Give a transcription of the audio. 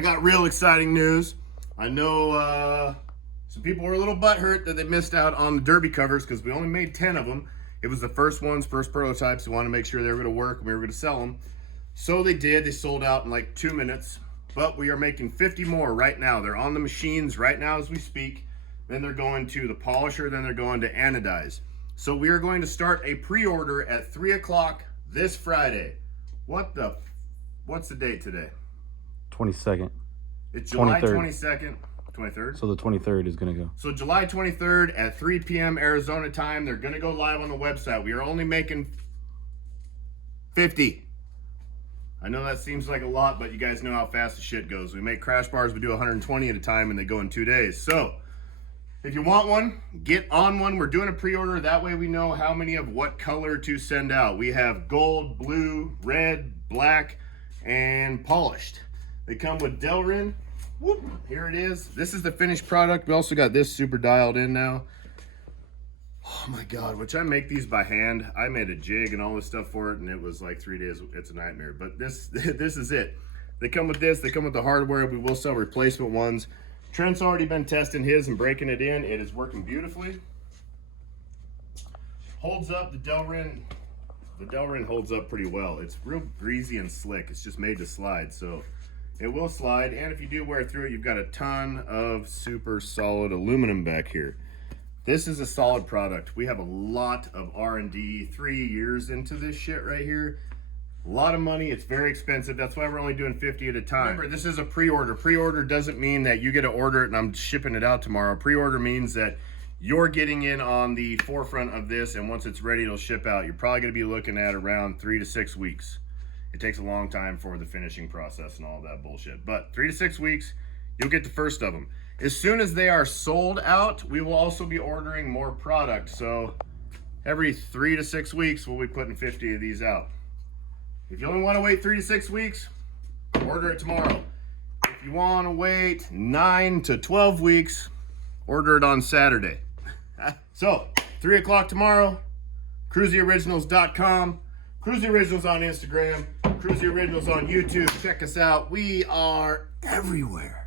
I got real exciting news. I know some people were a little butthurt that they missed out on the Derby covers because we only made 10 of them. It was the first ones, first prototypes. We wanted to make sure they were going to work and we were going to sell them. So they did. They sold out in like 2 minutes. But we are making 50 more right now. They're on the machines right now as we speak. Then they're going to the polisher. Then they're going to anodize. So we are going to start a pre-order at 3 o'clock this Friday. What's the date today? 22nd. It's July 23rd. 22nd. 23rd? So the 23rd is going to go. So July 23rd at 3 p.m. Arizona time. They're going to go live on the website. We are only making 50. I know that seems like a lot, but you guys know how fast the shit goes. We make crash bars, we do 120 at a time, and they go in 2 days. So if you want one, get on one. We're doing a pre-order. That way we know how many of what color to send out. We have gold, blue, red, black, and polished. They come with Delrin. Whoop, here it is. This is the finished product. We also got this super dialed in now. Oh my God, which I make these by hand. I made a jig and all this stuff for it, and it was like 3 days. It's a nightmare, but this is it. They come with this. They come with the hardware. We will sell replacement ones. Trent's already been testing his and breaking it in. It is working beautifully. Holds up. The Delrin holds up pretty well. It's real greasy and slick. It's just made to slide, so it will slide. And if you do wear through it, you've got a ton of super solid aluminum back here. This is a solid product. We have a lot of R&D, 3 years into this shit right here. A lot of money. It's very expensive. That's why we're only doing 50 at a time. Remember, this is a pre-order. Pre-order doesn't mean that you get to order it and I'm shipping it out tomorrow. Pre-order means that you're getting in on the forefront of this, and once it's ready, it'll ship out. You're probably going to be looking at around 3 to 6 weeks. It takes a long time for the finishing process and all that bullshit. But 3 to 6 weeks, you'll get the first of them. As soon as they are sold out, we will also be ordering more product. So every 3 to 6 weeks, we'll be putting 50 of these out. If you only want to wait 3 to 6 weeks, order it tomorrow. If you want to wait 9 to 12 weeks, order it on Saturday. So 3 o'clock tomorrow, cruisyoriginals.com. Cruisy Originals on Instagram, Cruisy Originals on YouTube. Check us out. We are everywhere.